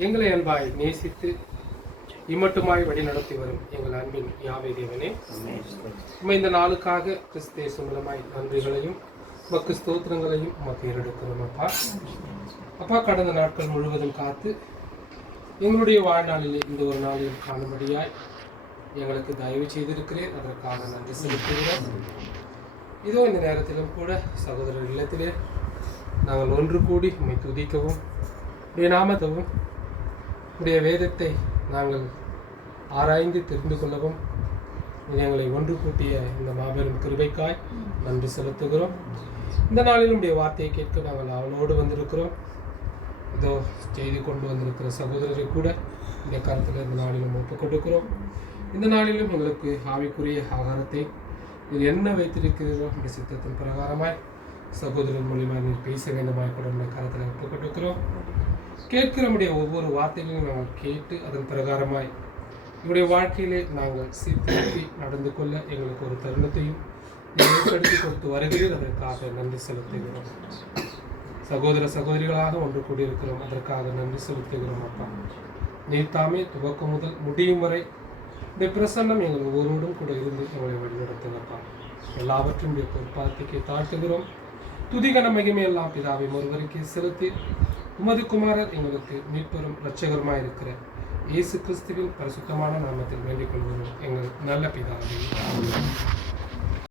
எங்களை அன்பாய் நேசித்து இம்மட்டுமாய் வழி நடத்தி வரும் எங்கள் அன்பின் யாவே தேவனே, இந்த நாளுக்காக கிறிஸ்தேசு மூலமாய் நன்றிகளையும் மக்கு ஸ்தோத்திரங்களையும் உமக்கு ஏறெடுக்கிறோம். அப்பா கடந்த நாட்கள் முழுவதும் காத்து எங்களுடைய வாழ்நாளிலே இந்த ஒரு நாளில் காணும்படியாய் எங்களுக்கு தயவு செய்திருக்கிறேன். அதற்காக நன்றி செலுத்துகிறோம். இதோ இந்த நேரத்திலும் கூட சகோதரர் இல்லத்திலே நாங்கள் ஒன்று கூடி உம்மை துதிக்கவும் உடைய நாமத்தவும் உடைய வேதத்தை நாங்கள் ஆராய்ந்து தெரிந்து கொள்ளவும் எங்களை ஒன்று கூட்டிய இந்த மாபெரும் கிருபைக்காய் நன்றி செலுத்துகிறோம். இந்த நாளிலும் உடைய வார்த்தையை கேட்க நாங்கள் அவளோடு வந்திருக்கிறோம். இதோ செய்தி கொண்டு வந்திருக்கிற சகோதரரை கூட இந்த கருத்தில் இந்த நாளிலும் ஒப்புக் கொடுக்கிறோம். இந்த நாளிலும் எங்களுக்கு ஆவிக்குரிய ஆகாரத்தை இது என்ன வைத்திருக்கிறதோ இந்த சித்தத்தின் பிரகாரமாய் சகோதரன் மூலியமாக நீர் பேச வேண்டுமாய் கூட இந்த கருத்தில் ஒப்புக் கொடுக்கிறோம். கேட்கிறமுடைய ஒவ்வொரு வார்த்தைகளையும் நாங்கள் கேட்டு அதன் பிரகாரமாய் எங்களுடைய வாழ்க்கையிலே நாங்கள் சீர்திருத்தி நடந்து கொள்ள எங்களுக்கு ஒரு தருணத்தையும் ஏற்படுத்தி கொடுத்து வருகிறீர். அதற்காக நன்றி செலுத்துகிறோம். சகோதர சகோதரிகளாக ஒன்று கூடியிருக்கிறோம். அதற்காக நன்றி செலுத்துகிறோம். அப்பா நீர் தாமே துவக்கம் முதல் முடியும் வரை இந்த பிரசன்னம் எங்கள் ஒவ்வொருவரும் கூட இருந்து எங்களை வழிநடத்துங்கப்பா. எல்லாவற்றும் பொறுப்பாத்திக்கு தாழ்த்துகிறோம். துதிகன மகிமை எல்லாம் பிதாவை ஒருவருக்கு செலுத்தி உமது குமாரர் எங்களுக்கு மீட்பெரும் இரட்சகருமாய் இருக்கிற இயேசு கிறிஸ்துவின் பரிசுத்தமான நாமத்தில் வேண்டிக் கொள்கிறோம் எங்கள் நல்ல பிதாவே.